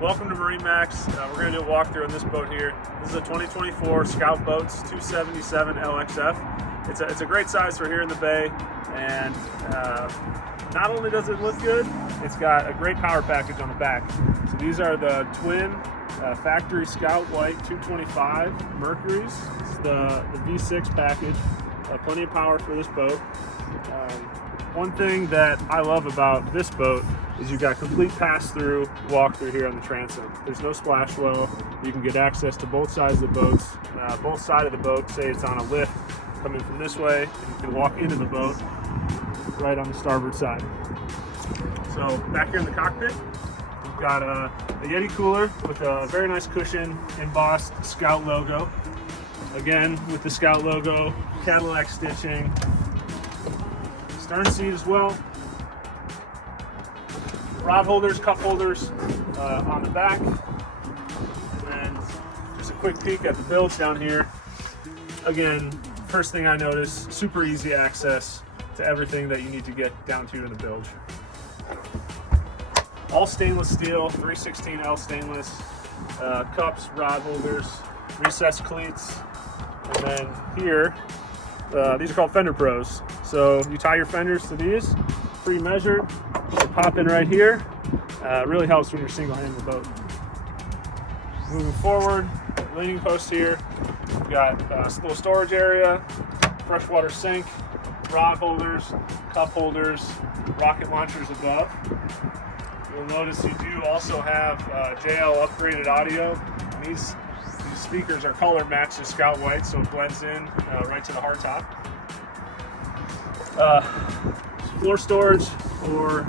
Welcome to MarineMax. We're going to do a walkthrough on this boat here. This is a 2024 Scout Boats 277 LXF. It's a great size for here in the bay, and not only does it look good, it's got a great power package on the back. So these are the twin factory Scout White 225 Mercuries. This is the V6 package. Plenty of power for this boat. One thing that I love about this boat is you've got complete pass-through walk-through here on the transom. There's no splash well. You can get access to both sides of the boats. Both sides of the boat, say it's on a lift coming from this way, and you can walk into the boat right on the starboard side. So back here in the cockpit, we've got a Yeti cooler with a very nice cushion, embossed Scout logo. Again, with the Scout logo, Cadillac stitching. Stern seat as well. Rod holders, cup holders on the back. And then just a quick peek at the bilge down here. Again, first thing I noticed, super easy access to everything that you need to get down to in the bilge. All stainless steel, 316L stainless, cups, rod holders, recessed cleats. And then here, these are called fender pros. So you tie your fenders to these, pre-measured. They pop in right here. Really helps when you're single-handling the boat. Moving forward, leaning post here. We've got a little storage area, freshwater sink, rod holders, cup holders, rocket launchers above. You'll notice you do also have JL upgraded audio. These speakers are color matched to Scout White, so it blends in right to the hardtop. Floor storage or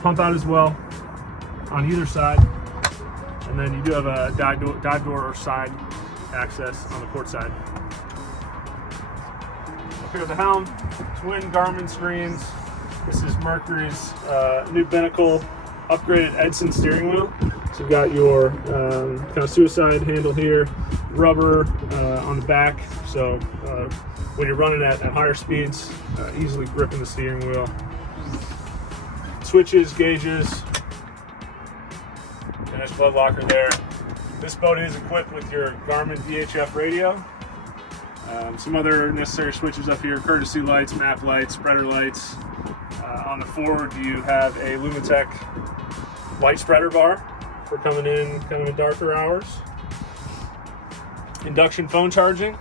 pump out as well on either side. And then you do have a dive door or side access on the port side. Up here at the helm, twin Garmin screens. This is Mercury's new Binnacle upgraded Edson steering wheel. So you've got your kind of suicide handle here, rubber on the back. So when you're running at higher speeds, easily gripping the steering wheel. Switches, gauges, and there's a blood locker there. This boat is equipped with your Garmin VHF radio. Some other necessary switches up here, courtesy lights, map lights, spreader lights. On the forward, you have a Lumitech light spreader bar for coming in kind of darker hours. Induction phone charging.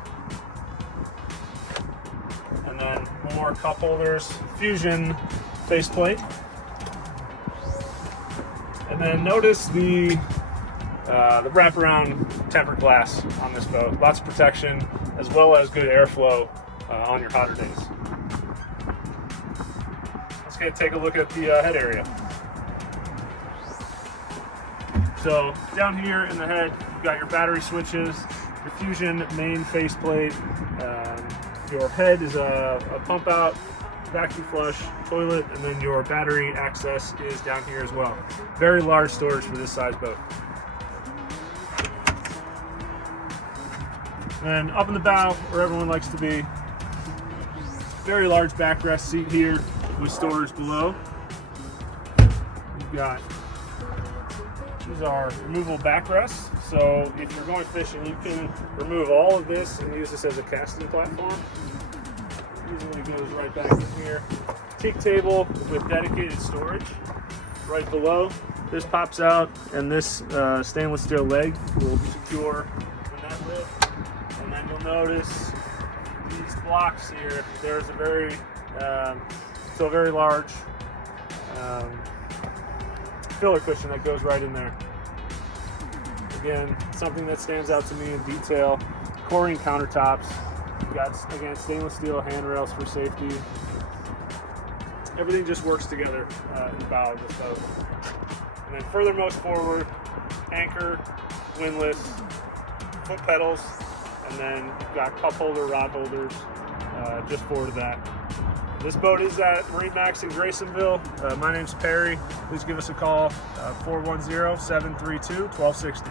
And then more cup holders, Fusion faceplate. And then notice the wraparound tempered glass on this boat. Lots of protection, as well as good airflow on your hotter days. Let's take a look at the head area. So down here in the head, you've got your battery switches, your Fusion main faceplate. Your head is a pump out, vacuum flush, toilet, and then your battery access is down here as well. Very large storage for this size boat. And up in the bow, where everyone likes to be, very large backrest seat here with storage below. You've got, these are removable backrests. So if you're going fishing, you can remove all of this and use this as a casting platform. Easily goes right back in here. Teak table with dedicated storage right below. This pops out, and this stainless steel leg will secure in that lid. And then you'll notice these blocks here. There's a very large filler cushion that goes right in there. Again, something that stands out to me in detail. Coring countertops. You've got, again, stainless steel handrails for safety. Everything just works together in the bow of this boat. And then furthermost forward, anchor, windlass, foot pedals, and then you've got cup holder, rod holders just forward of that. This boat is at MarineMax in Graysonville. My name's Perry. Please give us a call, 410-732-1260.